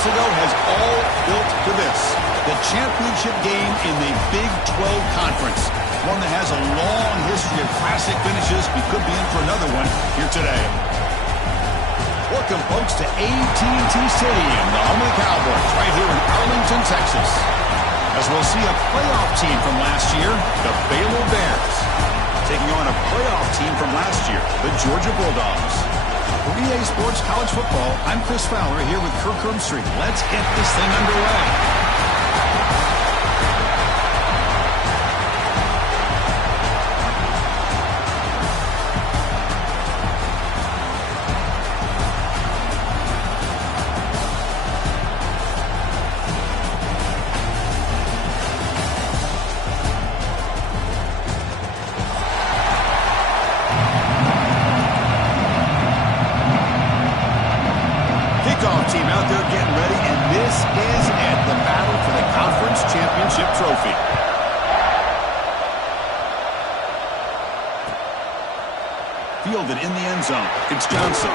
months ago has all built to this. The championship game in the Big 12 Conference. One that has a long history of classic finishes. We could be in for another one here today. Welcome, folks, to AT&T Stadium, the home of the Cowboys, right here in Arlington, Texas. As we'll see a playoff team from last year, the Baylor Bears, taking on a playoff team from last year, the Georgia Bulldogs. For EA Sports College Football, I'm Chris Fowler here with Kirk Herbstreit. Let's get this thing underway. Team out there getting ready, and this is it, the battle for the conference championship trophy. Fielded in the end zone. It's Johnson.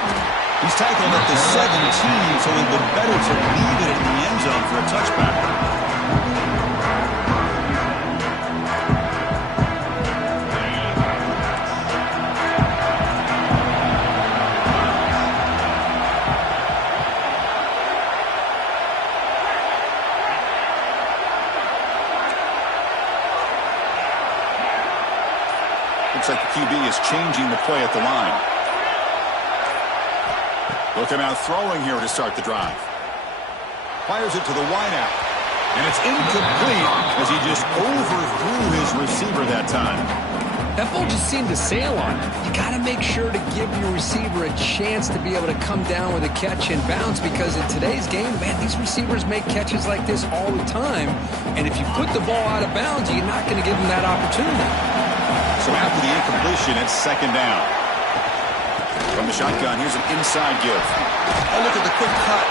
He's tackled at the 17, so it would be better to leave it in the end zone for a touchback. Looks like the QB is changing the play at the line. Looking out throwing here to start the drive. Fires it to the wideout. And it's incomplete as he just overthrew his receiver that time. That ball just seemed to sail on him. You got to make sure to give your receiver a chance to be able to come down with a catch and bounce, because in today's game, man, these receivers make catches like this all the time. And if you put the ball out of bounds, you're not going to give them that opportunity. So after the incompletion, it's second down. From the shotgun, here's an inside give. Oh, look at the quick cut.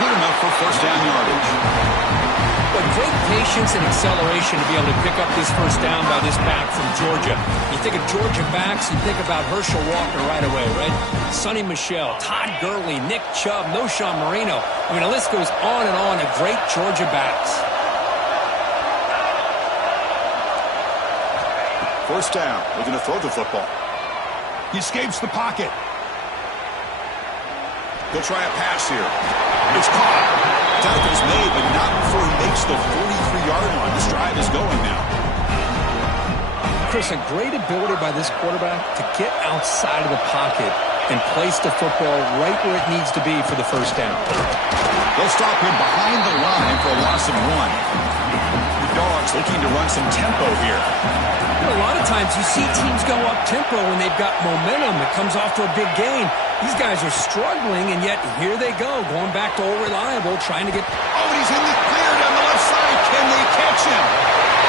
Good enough for first down yardage. But great patience and acceleration to be able to pick up this first down by this back from Georgia. You think of Georgia backs, you think about Herschel Walker right away, right? Sonny Michel, Todd Gurley, Nick Chubb, Noshawn Marino. I mean, the list goes on and on of great Georgia backs. First down, looking to throw the football. He escapes the pocket. He'll try a pass here. It's caught. Tackle's made, but not before he makes the 43-yard line. This drive is going now. Chris, a great ability by this quarterback to get outside of the pocket and place the football right where it needs to be for the first down. They'll stop him behind the line for a loss of 1. The Dogs looking to run some tempo here. A lot of times you see teams go up-tempo when they've got momentum. It comes off to a big gain. These guys are struggling, and yet here they go, going back to old reliable, trying to get... Oh, and he's in the clear down the left side. Can they catch him?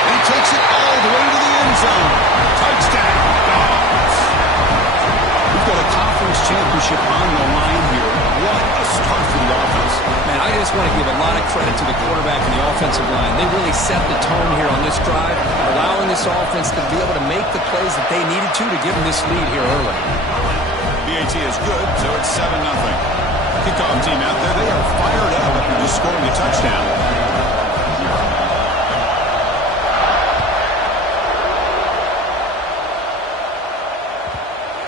And he takes it all the way to the end zone. Touchdown, Dogs. We've got a conference championship on the line here. What a start for the offense. Man, I just want to give a lot of credit to the quarterback and the offensive line. They really set the tone here on this drive, allowing this offense to be able to make the plays that they needed to give them this lead here early. BAT is good, so it's 7-0. Kickoff team out there, they are fired up after just scoring a touchdown.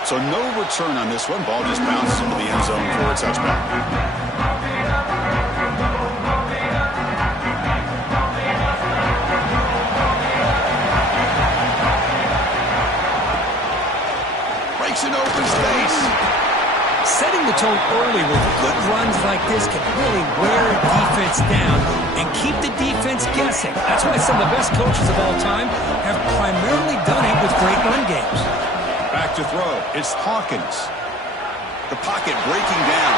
So no return on this one. Ball just bounces into the end zone for a touchback. Breaks an open space. Setting the tone early with good runs like this can really wear a defense down and keep the defense guessing. That's why some of the best coaches of all time have primarily done it with great run games. Back to throw. It's Hawkins. The pocket breaking down.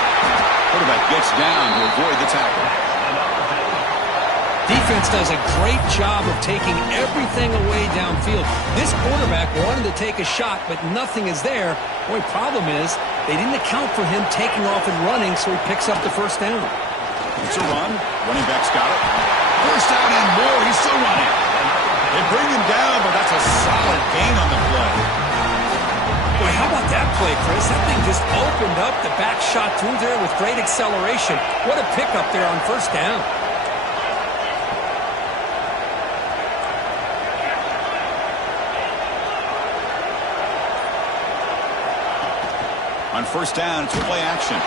Quarterback gets down to avoid the tackle. Defense does a great job of taking everything away downfield. This quarterback wanted to take a shot, but nothing is there. The only problem is they didn't account for him taking off and running, so he picks up the first down. It's a run. Running back's got it. First down and more. He's still running. They bring him down, but that's a solid gain on the play. Boy, How about that play, Chris? That thing just opened up. The back shot through there with great acceleration. What a pickup there on first down. On first down, it's play action.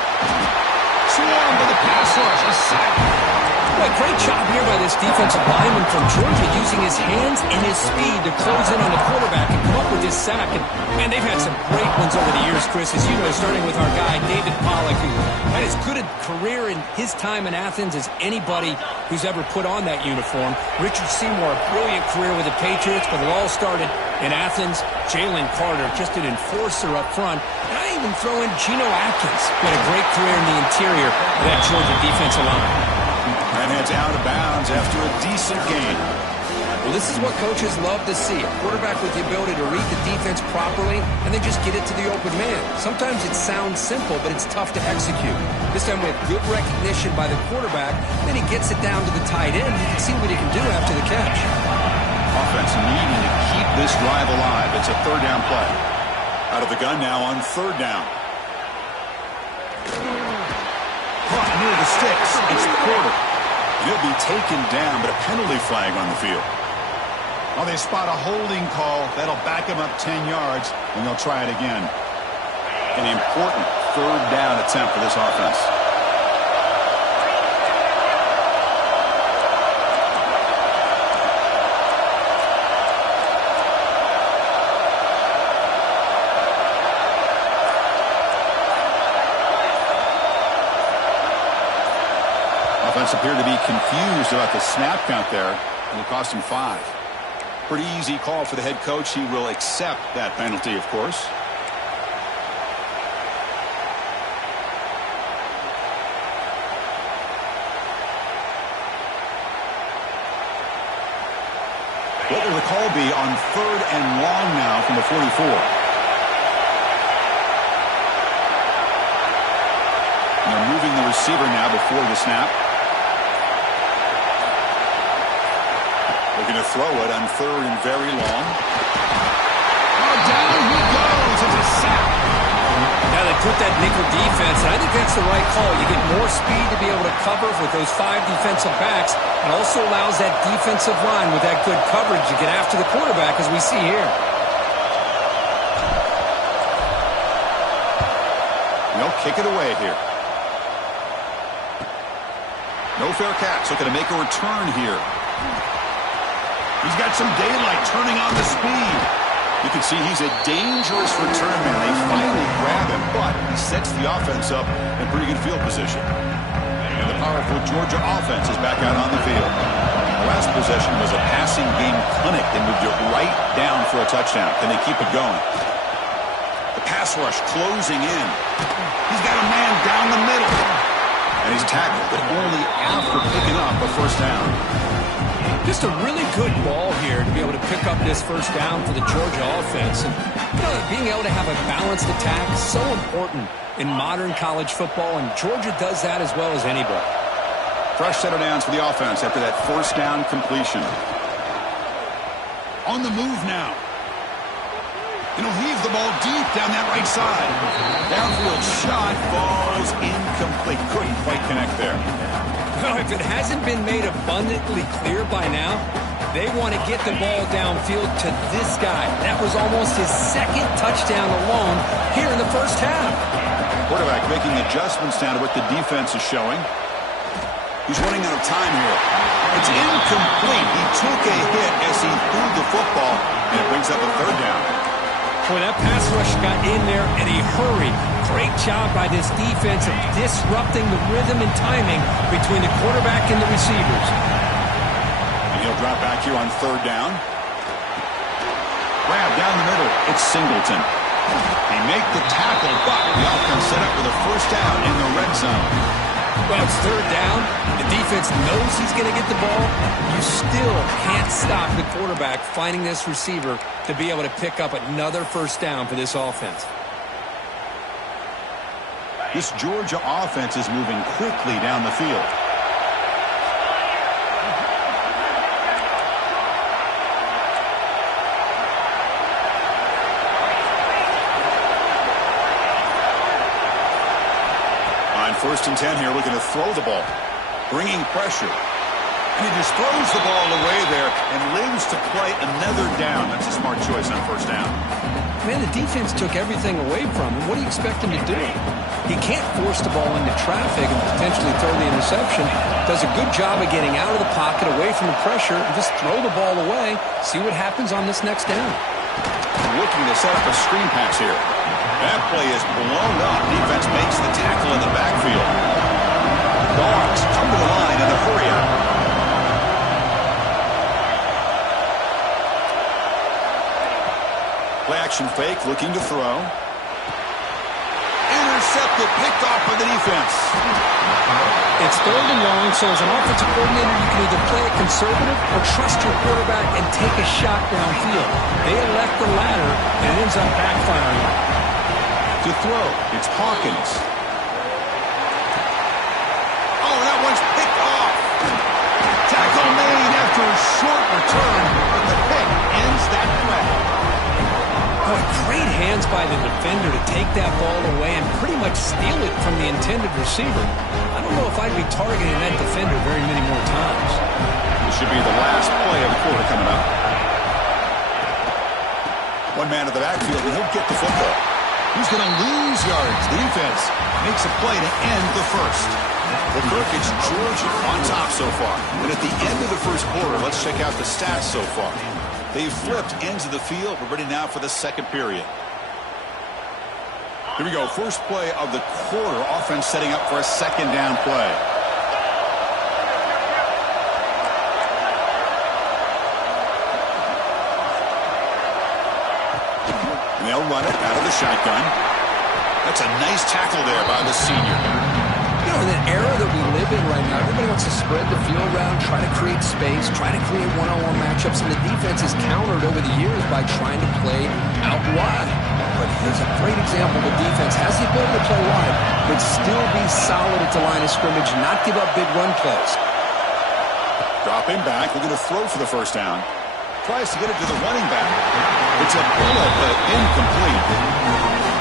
Swarm with a pass rush. A sack. Well, great job here by this defensive lineman from Georgia using his hands and his speed to close in on the quarterback and come up with this sack. And, man, they've had some great ones over the years, Chris, as you know, starting with our guy, David Pollock, who had as good a career in his time in Athens as anybody who's ever put on that uniform. Richard Seymour, a brilliant career with the Patriots, but it all started in Athens. Jalen Carter, just an enforcer up front. And I even throw in Geno Atkins, who had a great career in the interior of that Georgia defensive line. And heads out of bounds after a decent gain. Well, this is what coaches love to see. A quarterback with the ability to read the defense properly and then just get it to the open man. Sometimes it sounds simple, but it's tough to execute. This time we have good recognition by the quarterback. Then he gets it down to the tight end. You can see what he can do after the catch. Offense needing to keep this drive alive. It's a third down play. Out of the gun now on third down. Caught near the sticks. It's Porter. He'll be taken down, but a penalty flag on the field. Well, they spot a holding call. That'll back him up 10 yards, and they'll try it again. An important third down attempt for this offense. Offense appeared to be confused about the snap count there. It'll cost him 5. Pretty easy call for the head coach. He will accept that penalty, of course. What will the call be on third and long now from the 44? And they're moving the receiver now before the snap. Looking to throw it on third and very long. Oh, down he goes. It's a sack. Now they put that nickel defense, and I think that's the right call. You get more speed to be able to cover with those 5 defensive backs. It also allows that defensive line with that good coverage to get after the quarterback, as we see here. They'll kick it away here. No fair catch. Looking to make a return here. He's got some daylight turning on the speed. You can see he's a dangerous return man. They finally grab him, but he sets the offense up in pretty good field position. And the powerful Georgia offense is back out on the field. The last possession was a passing game clinic. They moved it right down for a touchdown. Can they keep it going? The pass rush closing in. He's got a man down the middle. And he's tackled, but only after picking up a first down. Just a really good ball here to be able to pick up this first down for the Georgia offense. And you know, being able to have a balanced attack is so important in modern college football, and Georgia does that as well as anybody. Fresh set of downs for the offense after that first down completion. On the move now. And he'll heave the ball deep down that right side. Downfield shot falls incomplete. Couldn't quite connect there. Well, if it hasn't been made abundantly clear by now, they want to get the ball downfield to this guy. That was almost his second touchdown alone here in the first half. Quarterback making adjustments down to what the defense is showing. He's running out of time here. It's incomplete. He took a hit as he threw the football, and it brings up a third down. Boy, that pass rush got in there in a hurry. Great job by this defense of disrupting the rhythm and timing between the quarterback and the receivers. And he'll drop back here on third down. Grab down the middle. It's Singleton. They make the tackle, but the offense set up with a first down in the red zone. Well, it's third down. The defense knows he's going to get the ball. You still can't stop the quarterback finding this receiver to be able to pick up another first down for this offense. This Georgia offense is moving quickly down the field. First and 10 here, looking to throw the ball. Bringing pressure. And he just throws the ball away there and lives to play another down. That's a smart choice on first down. Man, the defense took everything away from him. What do you expect him to do? He can't force the ball into traffic and potentially throw the interception. Does a good job of getting out of the pocket, away from the pressure, and just throw the ball away. See what happens on this next down. Looking to set up a screen pass here. That play is blown up. Defense makes the tackle in the backfield. Dogs come to the line in a hurry up. Play action fake, looking to throw. Intercepted, picked off by the defense. It's third and long, so as an offensive coordinator, you can either play it conservative or trust your quarterback and take a shot downfield. They elect the latter, and it ends up backfiring. To throw, it's Hawkins. Oh, that one's picked off. Tackle made after a short return, but the pick ends that play. Oh, great hands by the defender to take that ball away and pretty much steal it from the intended receiver. I don't know if I'd be targeting that defender very many more times. This should be the last play of the quarter coming up. One man to the backfield, and he'll get the football. Who's going to lose yards? The defense makes a play to end the first. Well, Kirk, it's Georgia on top so far. And at the end of the first quarter, let's check out the stats so far. They've flipped ends of the field. We're ready now for the second period. Here we go. First play of the quarter. Offense setting up for a second down play. And they'll run it out of the shotgun. That's a nice tackle there by the senior. You know, in the era that we live in right now, everybody wants to spread the field around, try to create space, try to create one-on-one matchups, and the defense is countered over the years by trying to play out wide. But here's a great example. The defense has the ability to play wide, but still be solid at the line of scrimmage, not give up big run plays. Dropping back, looking to throw for the first down. Tries to get it to the running back. It's a bullet, but incomplete.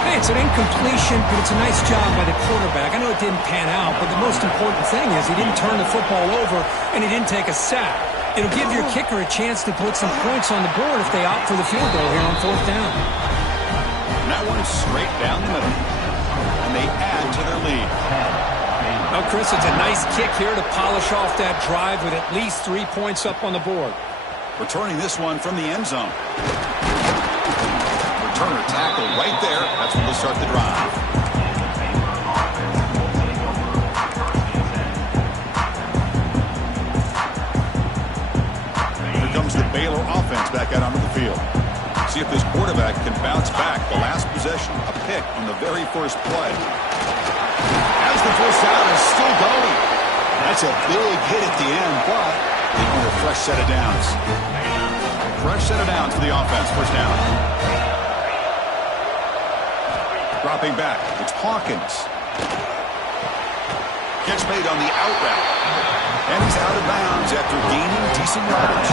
Hey, it's an incompletion, but it's a nice job by the quarterback. I know it didn't pan out, but the most important thing is he didn't turn the football over and he didn't take a sack. It'll give your kicker a chance to put some points on the board if they opt for the field goal here on fourth down. And that one's straight down the middle. And they add to their lead. Well, Chris, it's a nice kick here to polish off that drive with at least 3 points up on the board. Returning this one from the end zone. Returner tackle right there. That's when they'll start the drive. Here comes the Baylor offense back out onto the field. See if this quarterback can bounce back. The last possession, a pick on the very first play. As the first down is still going. That's a big hit at the end, but they want a fresh set of downs. Fresh set of downs for the offense. First down. Dropping back. It's Hawkins. Catch made on the out route. And he's out of bounds after gaining decent yardage.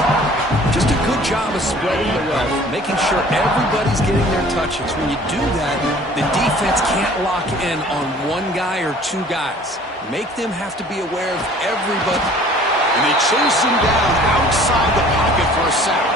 Just a good job of spreading the wealth, making sure everybody's getting their touches. When you do that, the defense can't lock in on one guy or two guys. Make them have to be aware of everybody. And they chase him down outside the pocket for a sack.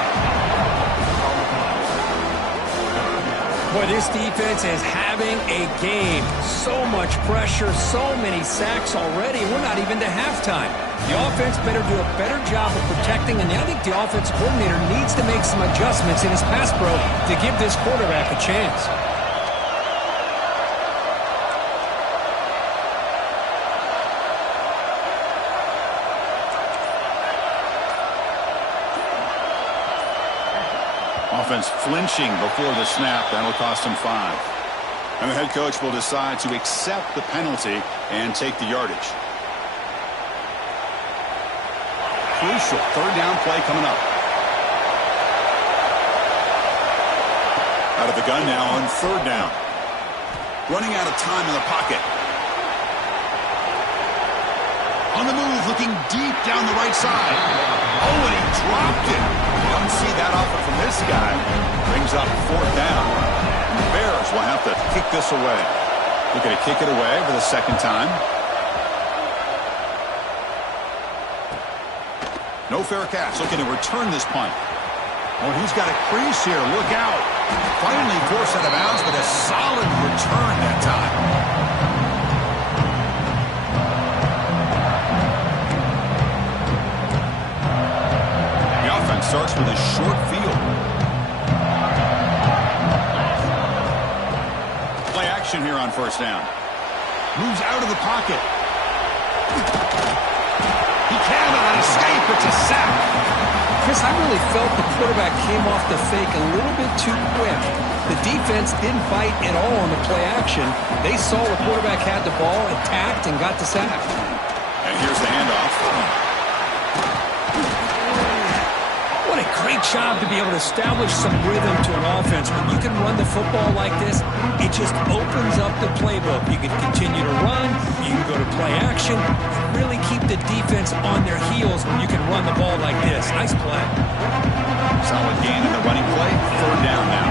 Boy, this defense is having a game. So much pressure, so many sacks already. We're not even to halftime. The offense better do a better job of protecting, and I think the offensive coordinator needs to make some adjustments in his pass pro to give this quarterback a chance. Offense flinching before the snap. That'll cost him 5. And the head coach will decide to accept the penalty and take the yardage. Crucial third down play coming up. Out of the gun now on third down. Running out of time in the pocket. On the move, looking deep down the right side. Oh, and he dropped it. Don't see that often from this guy. Brings up fourth down. And the Bears will have to kick this away. Looking to kick it away for the second time. No fair catch. Looking to return this punt. Oh, he's got a crease here. Look out. Finally forced out of bounds, but a solid return that time. The offense starts with a short field. Play action here on first down. Moves out of the pocket. He cannot escape. It's a sack. Chris, I really felt the quarterback came off the fake a little bit too quick. The defense didn't bite at all on the play action. They saw the quarterback had the ball, attacked, and got the sack. And here's the handoff. What a great job to be able to establish some rhythm to an offense. When you can run the football like this, it just opens up the playbook. You can continue to run. You can go to play action. Really keep the defense on their heels when you can run the ball like this. Nice play. Solid gain in the running play. Third down now.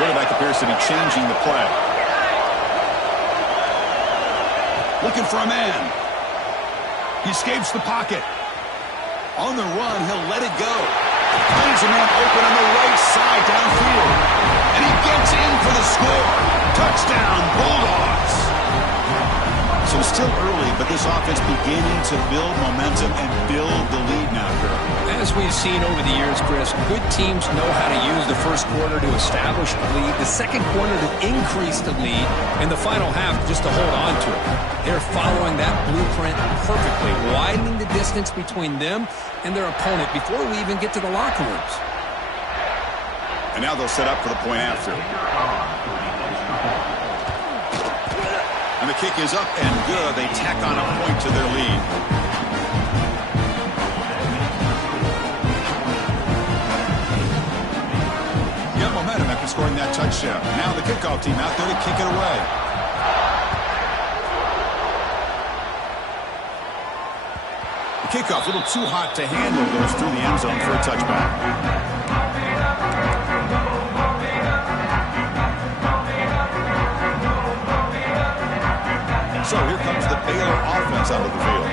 Quarterback appears to be changing the play. Looking for a man. He escapes the pocket. On the run, he'll let it go. Finds a man open on the right side downfield. And he gets in for the score. Touchdown, Bulldogs. So still early, but this offense beginning to build momentum and build the lead now, Kurt. As we've seen over the years, Chris, good teams know how to use the first quarter to establish the lead, the second quarter to increase the lead, and the final half just to hold on to it. They're following that blueprint perfectly, widening the distance between them and their opponent before we even get to the locker rooms. And now they'll set up for the point after. And the kick is up and good. They tack on a point to their lead. Got momentum after scoring that touchdown. Now the kickoff team out there to kick it away. The kickoff, a little too hot to handle, goes through the end zone for a touchback. So here comes the Baylor offense out of the field.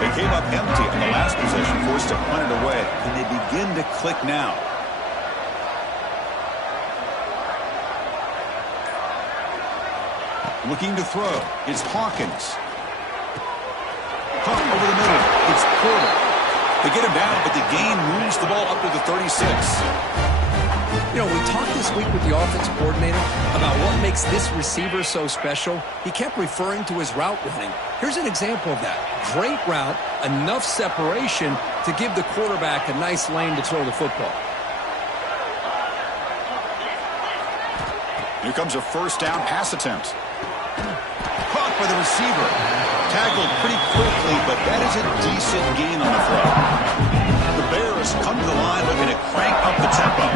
They came up empty on the last possession, forced to punt it away, and they begin to click now. Looking to throw. It's Hawkins. Pump over the middle. It's Porter. They get him down, but the gain moves the ball up to the 36. You know, we talked this week with the offensive coordinator about what makes this receiver so special. He kept referring to his route running. Here's an example of that. Great route, enough separation to give the quarterback a nice lane to throw the football. Here comes a first down pass attempt. Caught by the receiver. Tackled pretty quickly, but that is a decent gain on the throw. The Bears come to the line looking to crank up the tempo.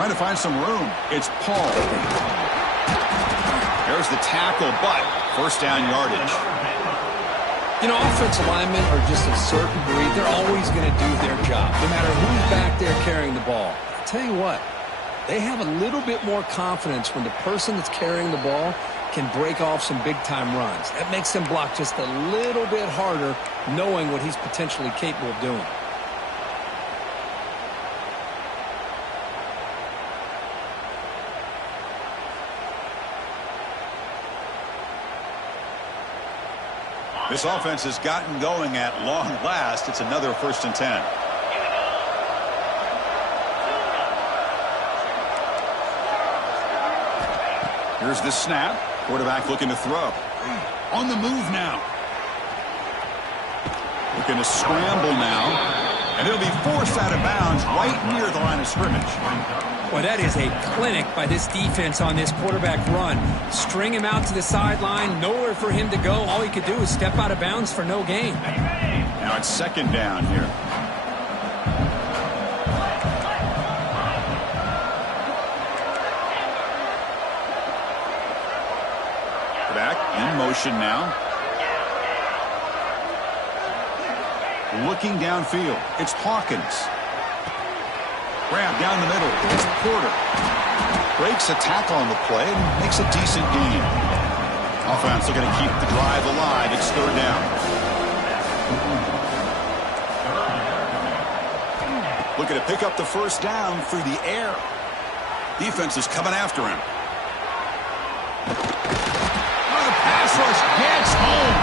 Trying to find some room. It's Paul. There's the tackle, but first down yardage. You know, offensive linemen are just a certain breed. They're always going to do their job, no matter who's back there carrying the ball. I'll tell you what, they have a little bit more confidence when the person that's carrying the ball can break off some big-time runs. That makes them block just a little bit harder, knowing what he's potentially capable of doing. This offense has gotten going at long last. It's another 1st and 10. Here's the snap. Quarterback looking to throw. On the move now. Looking to scramble now. And it'll be forced out of bounds right near the line of scrimmage. Well, that is a clinic by this defense on this quarterback run. String him out to the sideline, nowhere for him to go. All he could do is step out of bounds for no gain. Now it's 2nd down here. Back in motion now. Looking downfield. It's Hawkins. Grab down the middle. It's Porter. Breaks a tackle on the play and makes a decent gain. Offense looking to keep the drive alive. It's third down. Looking to pick up the first down through the air. Defense is coming after him. Oh, the pass rush gets home.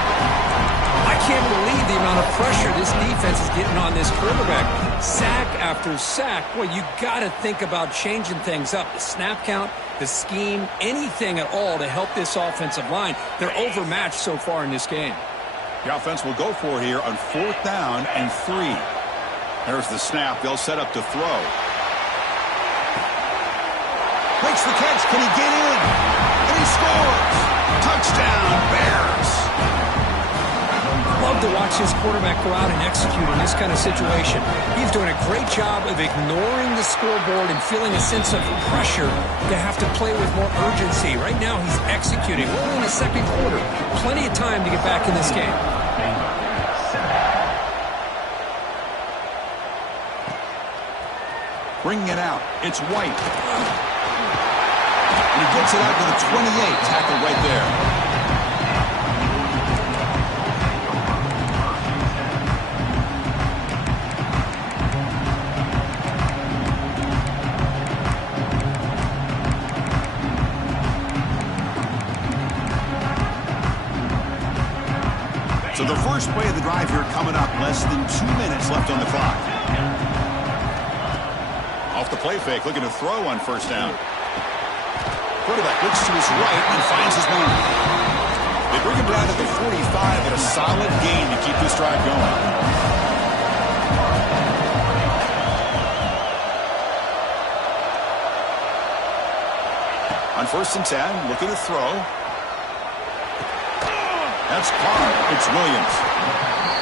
I can't believe the amount of pressure this defense is getting on this quarterback. Sack after sack. Well, you got to think about changing things up. The snap count, the scheme, anything at all to help this offensive line. They're overmatched so far in this game. The offense will go for here on 4th down and 3. There's the snap. They'll set up to throw. Makes the catch. Can he get in? And he scores. Touchdown, Bears. Love to watch this quarterback go out and execute in this kind of situation. He's doing a great job of ignoring the scoreboard and feeling a sense of pressure to have to play with more urgency. Right now, he's executing. We're in the second quarter. Plenty of time to get back in this game. Bringing it out. It's White. And he gets it out to the 28. Tackle right there. So the first play of the drive here coming up. Less than 2 minutes left on the clock. Off the play fake, looking to throw on first down. Quarterback looks to his right and finds his man. They bring him down to the 45 at a solid gain to keep this drive going. On 1st and 10, looking to throw. That's Carr. It's Williams.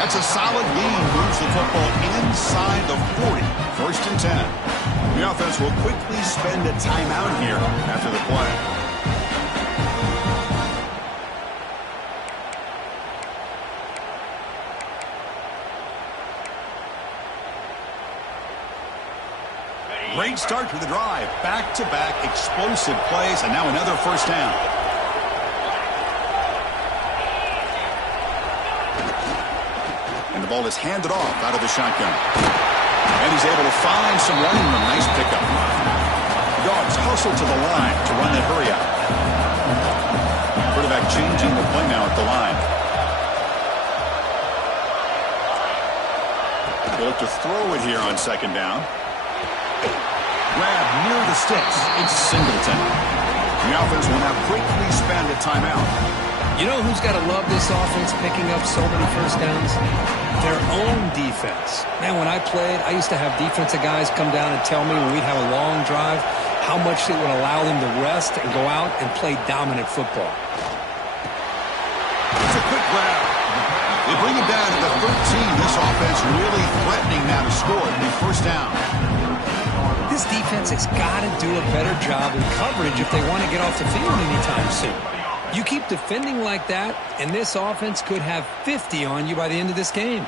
That's a solid gain. Moves the football inside the 40. 1st and 10. The offense will quickly spend a timeout here after the play. Great start to the drive. Back-to-back explosive plays, and now another first down. And the ball is handed off out of the shotgun. And he's able to find some running room. Nice pickup. The Dogs hustle to the line to run that hurry out. Quarterback changing the play now at the line. They look to throw it here on 2nd down. Grab near the sticks. It's Singleton. The offense will now quickly spend a timeout. You know who's got to love this offense picking up so many first downs? Their own defense. Man, when I played, I used to have defensive guys come down and tell me when we'd have a long drive how much it would allow them to rest and go out and play dominant football. It's a quick grab. They bring it down to the 13. This offense really threatening now to score. It'll be first down. This defense has got to do a better job in coverage if they want to get off the field anytime soon. You keep defending like that, and this offense could have 50 on you by the end of this game.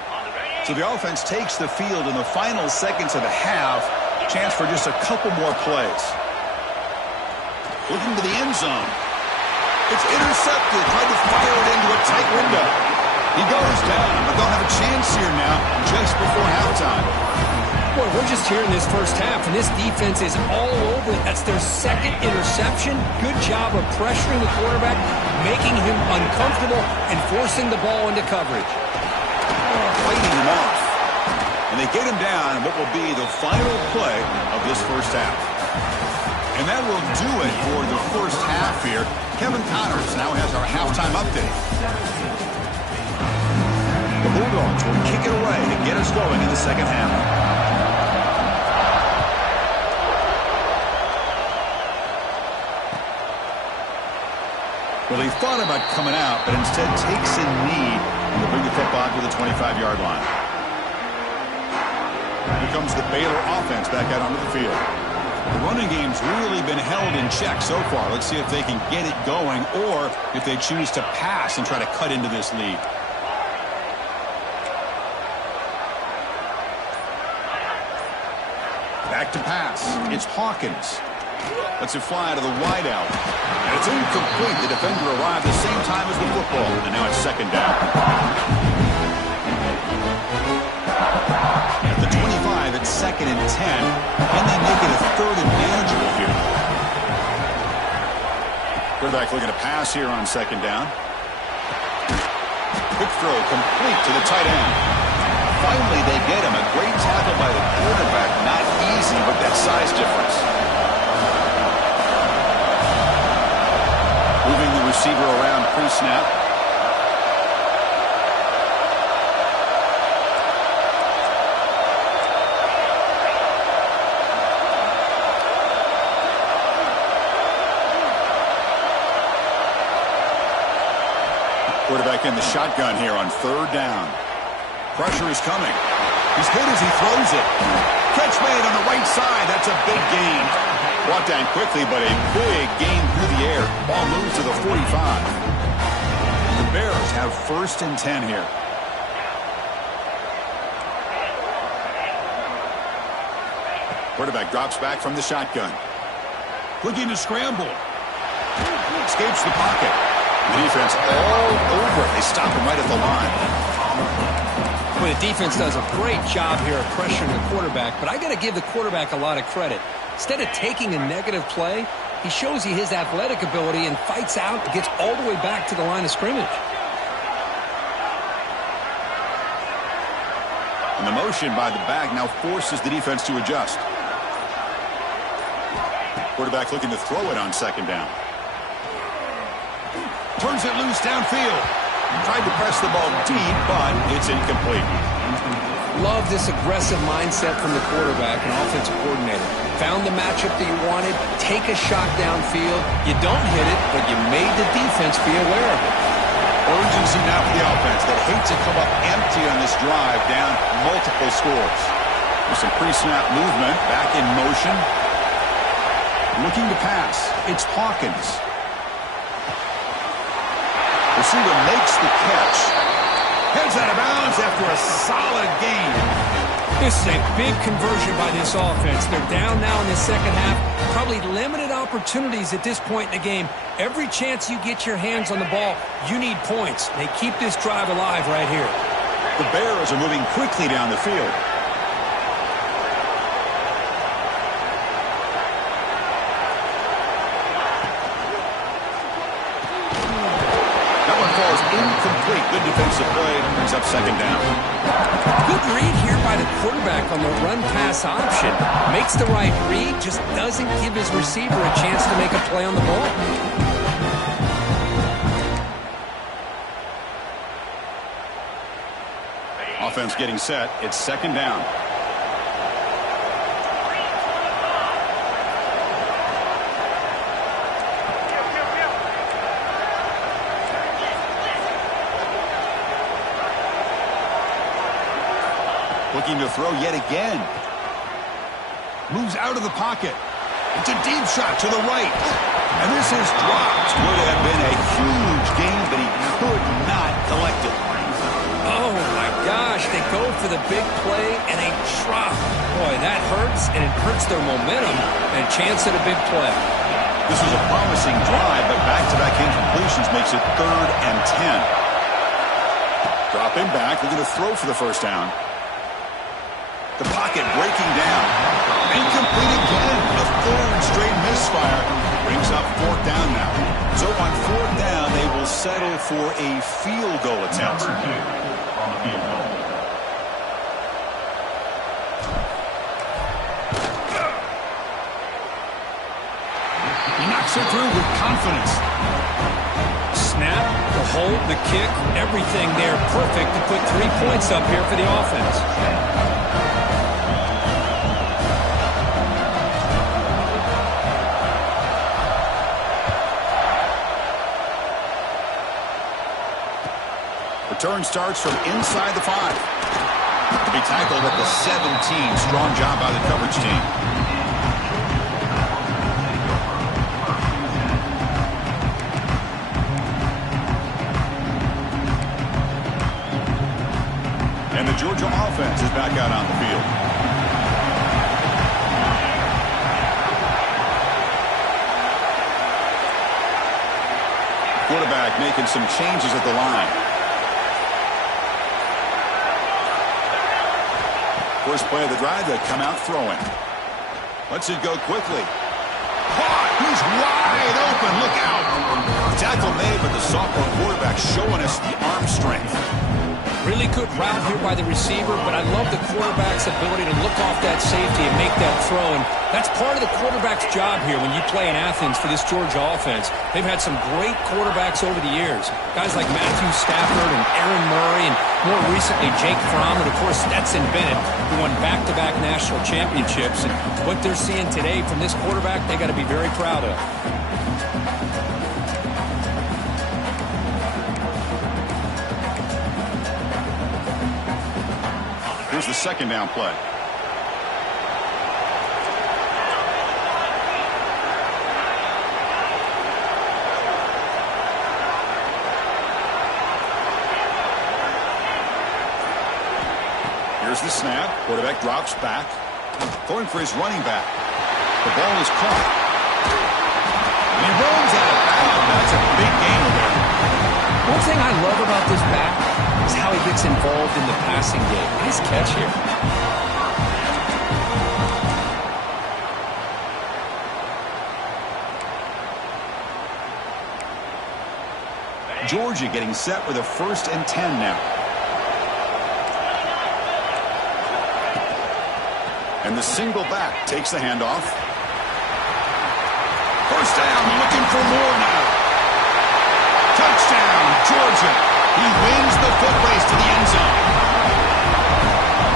So the offense takes the field in the final seconds of the half. Chance for just a couple more plays. Looking to the end zone. It's intercepted. Tried to fire it into a tight window. He goes down, but they'll have a chance here now just before halftime. Boy, we're just here in this first half, and this defense is all over it. That's their 2nd interception. Good job of pressuring the quarterback, making him uncomfortable, and forcing the ball into coverage. Fighting him off. And they get him down in what will be the final play of this first half. And that will do it for the first half here. Kevin Connors now has our halftime update. The Bulldogs will kick it away to get us going in the second half. Well, he thought about coming out, but instead takes a knee and will bring the football to the 25-yard line. Here comes the Baylor offense back out onto the field. The running game's really been held in check so far. Let's see if they can get it going or if they choose to pass and try to cut into this lead. Back to pass. It's Hawkins. Lets it fly to the wideout. And it's incomplete. The defender arrived the same time as the football. And now it's second down. At the 25, it's second and 10. Can they make it a third and manageable here? Quarterback looking to pass here on second down. Quick throw complete to the tight end. Finally, they get him. A great tackle by the quarterback. Not easy with that size difference. Moving the receiver around pre-snap. Quarterback in the shotgun here on third down. Pressure is coming. He's hit as he throws it. Catch made on the right side. That's a big gain. Brought down quickly, but a big gain through the air. Ball moves to the 45. The Bears have first and 10 here. Quarterback drops back from the shotgun. Looking to scramble. Escapes the pocket. The defense all over it. They stop him right at the line. Well, the defense does a great job here of pressuring the quarterback, but I got to give the quarterback a lot of credit. Instead of taking a negative play, he shows you his athletic ability and fights out and gets all the way back to the line of scrimmage. And the motion by the back now forces the defense to adjust. Quarterback looking to throw it on second down. Turns it loose downfield. Tried to press the ball deep, but it's incomplete. Love this aggressive mindset from the quarterback and offensive coordinator. Found the matchup that you wanted. Take a shot downfield. You don't hit it, but you made the defense be aware of it. Urgency now for the offense that hates to come up empty on this drive, down multiple scores. With some pre-snap movement, back in motion. Looking to pass. It's Hawkins. Receiver makes the catch. Heads out of bounds after a solid gain. This is a big conversion by this offense. They're down now in the second half. Probably limited opportunities at this point in the game. Every chance you get your hands on the ball, you need points. They keep this drive alive right here. The Bears are moving quickly down the field. Incomplete. Good defensive play. Brings up second down. Good read here by the quarterback on the run-pass option. Makes the right read, just doesn't give his receiver a chance to make a play on the ball. Offense getting set. It's second down. Looking to throw yet again. Moves out of the pocket. It's a deep shot to the right. And this is dropped. Would have been a huge gain, but he could not collect it. Oh, my gosh. They go for the big play, and they drop. Boy, that hurts, and it hurts their momentum and a chance at a big play. This was a promising drive, but back-to-back incompletions makes it third and 10. Dropping back, looking to throw for the first down. The pocket breaking down. Incomplete again. A third straight misfire. Brings up fourth down now. So on fourth down, they will settle for a field goal attempt. He knocks it through with confidence. Snap, the hold, the kick, everything there perfect to put 3 points up here for the offense. Return starts from inside the 5. To be tackled at the 17. Strong job by the coverage team. And the Georgia offense is back out on the field. quarterback making some changes at the line. First play of the drive, they come out throwing. Lets it go quickly. Caught! He's wide open. Look out! The tackle made, but the sophomore quarterback showing us the arm strength. Really good route here by the receiver, but I love the quarterback's ability to look off that safety and make that throw. And that's part of the quarterback's job here when you play in Athens for this Georgia offense. They've had some great quarterbacks over the years. Guys like Matthew Stafford and Aaron Murray, and more recently Jake Fromm, and of course Stetson Bennett, who won back-to-back national championships. And what they're seeing today from this quarterback, they got to be very proud of. Here's the second down play. Here's the snap. Quarterback drops back. Throwing for his running back. The ball is caught. And he rolls out of bounds. That's a big gain there. One thing I love about this back is how he gets involved in the passing game. Nice catch here. Georgia getting set with a 1st and 10 now. And the single back takes the handoff. First down, looking for more now. Touchdown, Georgia. He wins the foot race to the end zone.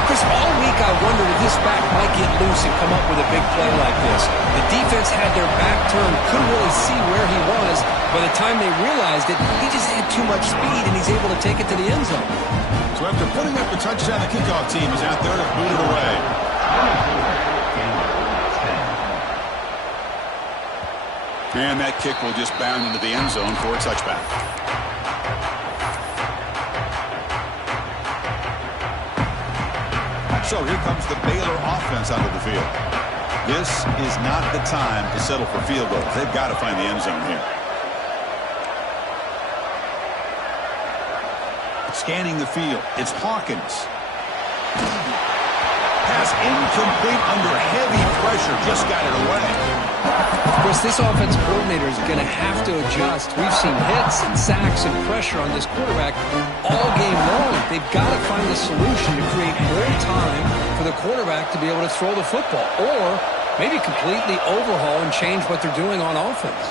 Chris, all week I wondered if this back might get loose and come up with a big play like this. The defense had their back turned, couldn't really see where he was. By the time they realized it, he just had too much speed, and he's able to take it to the end zone. So after putting up the touchdown, the kickoff team is out there to boot it away. And that kick will just bound into the end zone for a touchback. So here comes the Baylor offense out of the field. This is not the time to settle for field goals. They've got to find the end zone here. Scanning the field. It's Hawkins. Pass incomplete under heavy pressure. Just got it away. Of course, this offensive coordinator is going to have to adjust. We've seen hits and sacks and pressure on this quarterback all game long. They've got to find a solution to create more time for the quarterback to be able to throw the football, or maybe completely overhaul and change what they're doing on offense.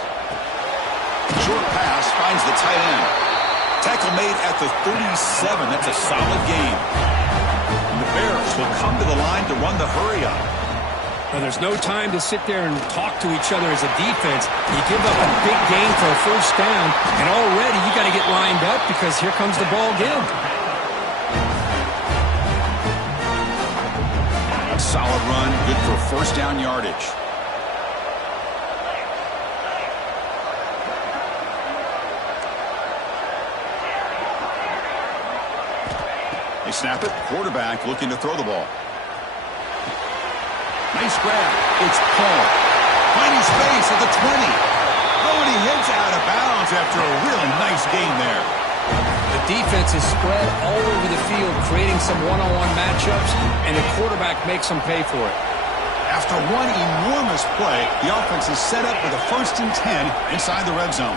Short pass finds the tight end. Tackle made at the 37. That's a solid gain. And the Bears will come to the line to run the hurry up. Well, there's no time to sit there and talk to each other as a defense. You give up a big gain for a first down, and already you got to get lined up because here comes the ball again. A solid run, good for first down yardage. They snap it. Quarterback looking to throw the ball. Nice grab. It's Paul. Finding space at the 20. Oh, and he hits out of bounds after a really nice gain there. The defense is spread all over the field, creating some one-on-one matchups, and the quarterback makes them pay for it. After one enormous play, the offense is set up with a 1st and 10 inside the red zone.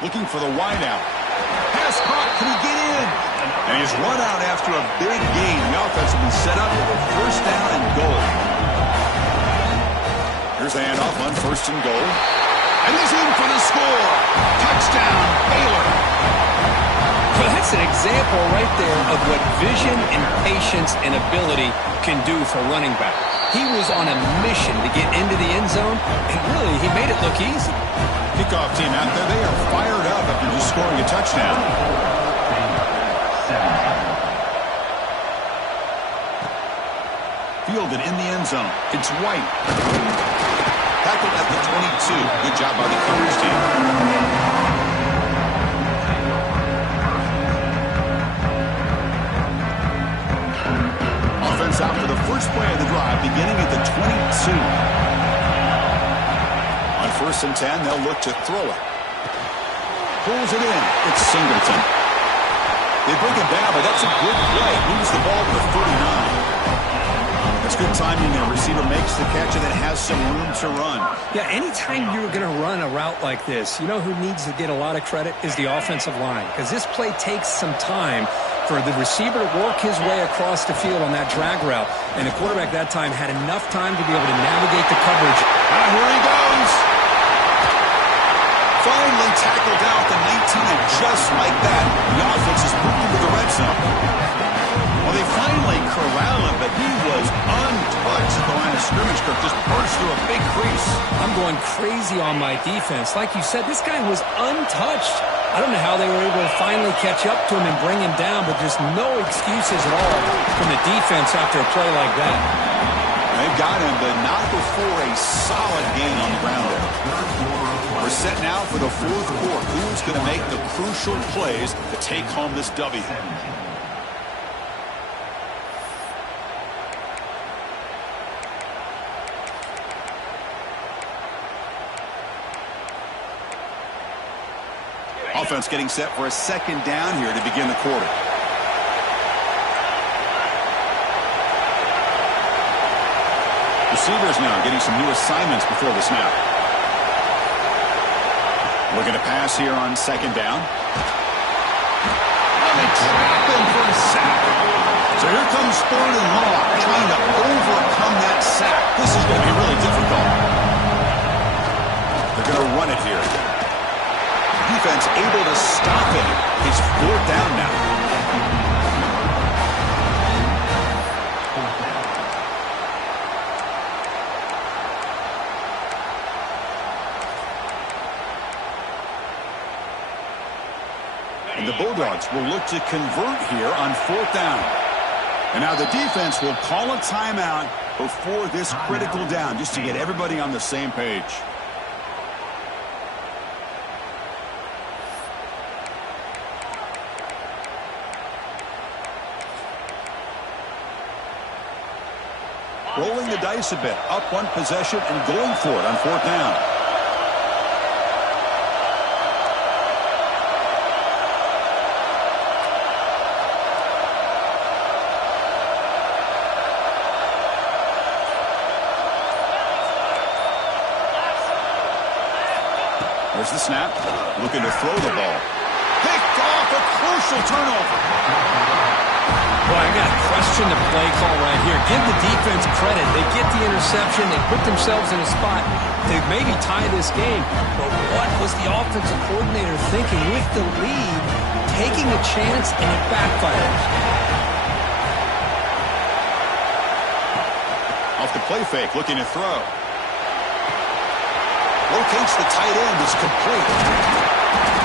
Looking for the wideout. Pass caught. Can he get in? And he's run out after a big gain. The offense will be set up with a 1st down and goal. Here's the handoff on 1st and goal. And he's in for the score. Touchdown, Baylor. Well, that's an example right there of what vision and patience and ability can do for running back. He was on a mission to get into the end zone, and really, he made it look easy. Kickoff team out there, they are fired up after just scoring a touchdown. Fielded in the end zone. It's White. Tackled at the 22. Good job by the coverage team. Offense out for the first play of the drive, beginning at the 22. On 1st First and 10, they'll look to throw it. Pulls it in. It's Singleton. They bring it down, but that's a good play. Moves the ball to the 49. That's good timing there. Receiver makes the catch and then has some room to run. Yeah, anytime you're going to run a route like this, you know who needs to get a lot of credit is the offensive line, because this play takes some time for the receiver to work his way across the field on that drag route, and the quarterback that time had enough time to be able to navigate the coverage. Here he goes. Finally tackled down at the 19, and just like that, the offense is moving to the red zone. Well, they finally corral him, but he was untouched at the line of scrimmage. Kirk just burst through a big crease. I'm going crazy on my defense. Like you said, this guy was untouched. I don't know how they were able to finally catch up to him and bring him down, but just no excuses at all from the defense after a play like that. They've got him, but not before a solid gain on the ground there. We're set now for the fourth quarter. Who's going to make the crucial plays to take home this W? Offense getting set for a second down here to begin the quarter. Receivers now getting some new assignments before the snap. Looking to pass here on second down. And they trap him for a sack. So here comes third and long, trying to overcome that sack. This is going to be really difficult. They're going to run it here. Defense able to stop it. It's fourth down now. And the Bulldogs will look to convert here on fourth down. And now the defense will call a timeout before this critical down, just to get everybody on the same page. Rolling the dice a bit, up one possession and going for it on fourth down. There's the snap, looking to throw the ball. Picked off, a crucial turnover. Boy, I got to question the play call right here. Give the defense credit. They get the interception. They put themselves in a spot to maybe tie this game. But what was the offensive coordinator thinking with the lead, taking a chance, and it backfires? Off the play fake, looking to throw. Locates the tight end. It's complete.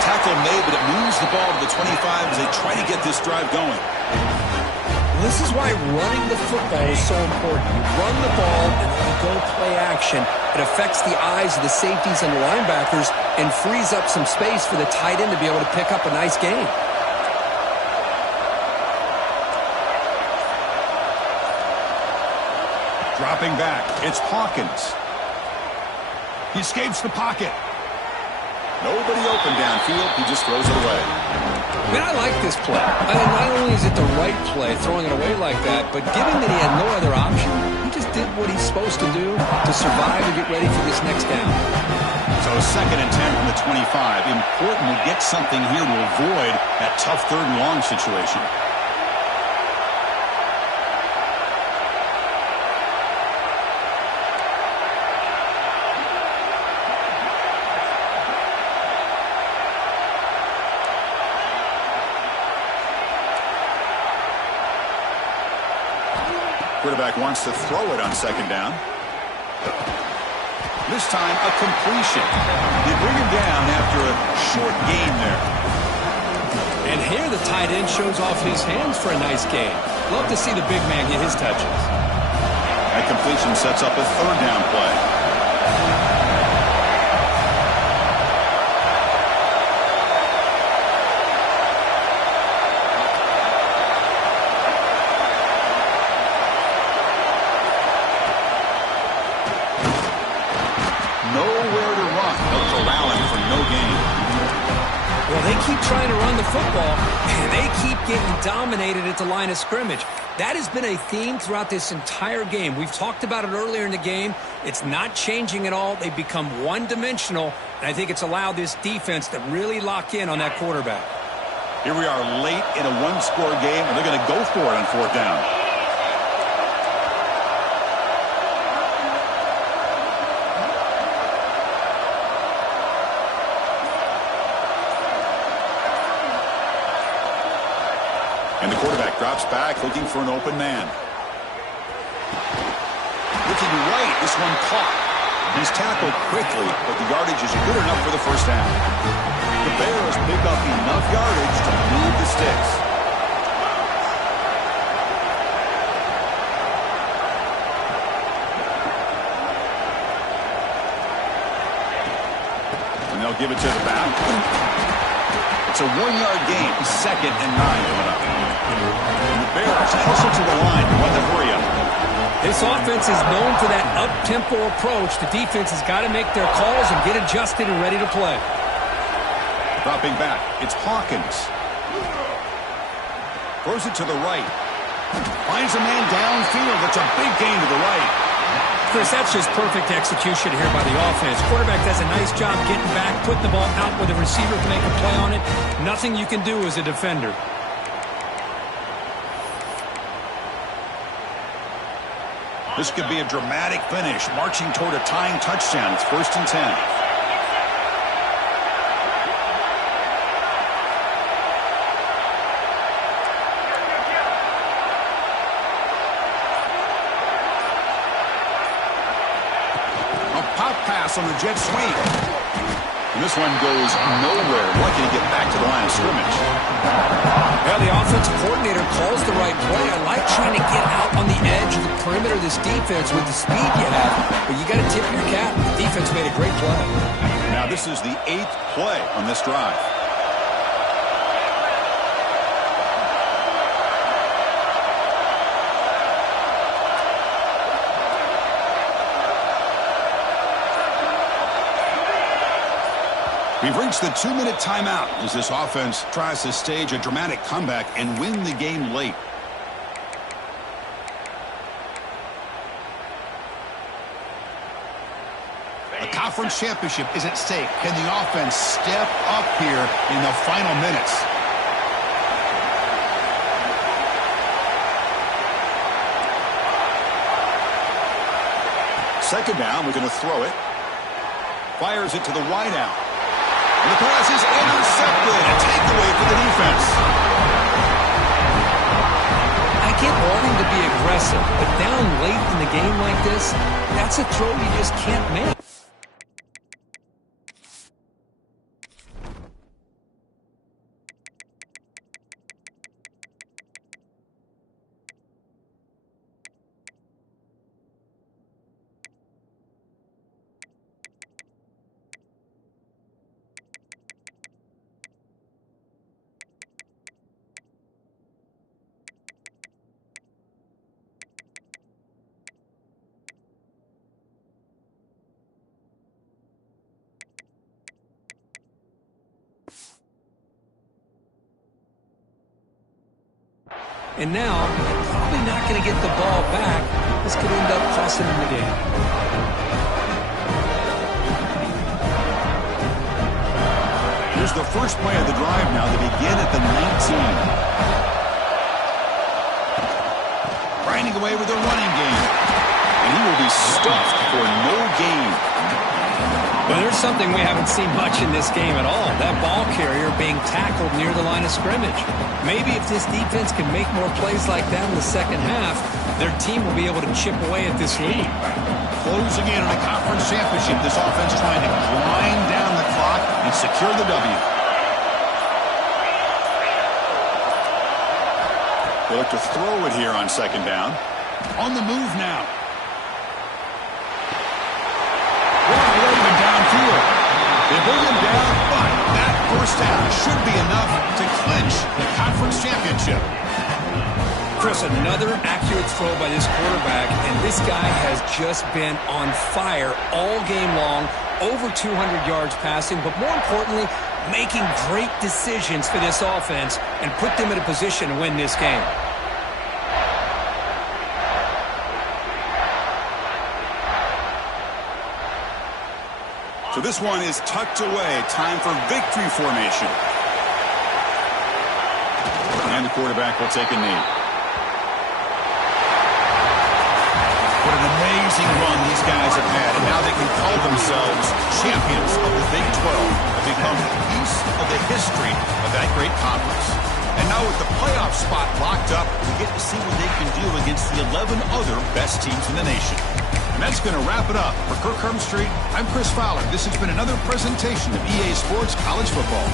Tackle made, but it moves the ball to the 25 as they try to get this drive going. This is why running the football is so important. You run the ball and then you go play action. It affects the eyes of the safeties and the linebackers and frees up some space for the tight end to be able to pick up a nice gain. Dropping back, it's Hawkins. He escapes the pocket. Nobody open downfield. He just throws it away. Man, I like this play. I mean, not only is it the right play, throwing it away like that, but given that he had no other option, he just did what he's supposed to do to survive and get ready for this next down. So second and 10 from the 25. Important to get something here to avoid that tough third and long situation. Quarterback wants to throw it on second down. This time, a completion. They bring him down after a short gain there. And here the tight end shows off his hands for a nice gain. Love to see the big man get his touches. That completion sets up a third down play. Nowhere to run. Well, they keep trying to run the football, and they keep getting dominated at the line of scrimmage. That has been a theme throughout this entire game. We've talked about it earlier in the game. It's not changing at all. They've become one-dimensional, and I think it's allowed this defense to really lock in on that quarterback. Here we are late in a one-score game, and they're going to go for it on fourth down. And the quarterback drops back, looking for an open man. Looking right, this one caught. He's tackled quickly, but the yardage is good enough for the first down. The Bears pick up enough yardage to move the sticks. And they'll give it to the back. It's a one-yard gain, 2nd and 9 coming up. And the Bears hustle to the line. What for you? This offense is known for that up-tempo approach. The defense has got to make their calls and get adjusted and ready to play. Dropping back, it's Hawkins. Throws it to the right. Finds a man downfield. That's a big gain to the right. Chris, that's just perfect execution here by the offense. Quarterback does a nice job getting back, putting the ball out where the receiver can make a play on it. Nothing you can do as a defender. This could be a dramatic finish, marching toward a tying touchdown. It's 1st and 10. On the jet sweep. And this one goes nowhere. Lucky to get back to the line of scrimmage. Well, the offensive coordinator calls the right play. I like trying to get out on the edge of the perimeter of this defense with the speed you have, but you got to tip your cap. The defense made a great play. Now this is the 8th play on this drive. We've reached the 2-minute timeout as this offense tries to stage a dramatic comeback and win the game late. A conference championship is at stake. Can the offense step up here in the final minutes? Second down, we're going to throw it. Fires it to the wideout. And the pass is intercepted. A takeaway for the defense. I get wanting to be aggressive, but down late in the game like this, that's a throw you just can't make. And now, they're probably not going to get the ball back. This could end up costing them the game. Here's the first play of the drive now. They begin at the 19. Grinding away with a running game. And he will be stuffed for no gain. Well, there's something we haven't seen much in this game at all. That ball carrier being tackled near the line of scrimmage. Maybe if this defense can make more plays like that in the second half, their team will be able to chip away at this lead. Closing in on a conference championship, this offense trying to grind down the clock and secure the W. They look to throw it here on second down. On the move now. Downfield. They bring him down, but that first down should be enough to clinch the conference championship. Chris, another accurate throw by this quarterback, and this guy has just been on fire all game long. Over 200 yards passing, but more importantly, making great decisions for this offense and put them in a position to win this game. So this one is tucked away. Time for victory formation. And the quarterback will take a knee. What an amazing run these guys have had, and now they can call themselves champions of the Big 12. Have become a piece of the history of that great conference. And now with the playoff spot locked up, we get to see what they can do against the 11 other best teams in the nation. And that's going to wrap it up. For Kirk Street, I'm Chris Fowler. This has been another presentation of EA Sports College Football.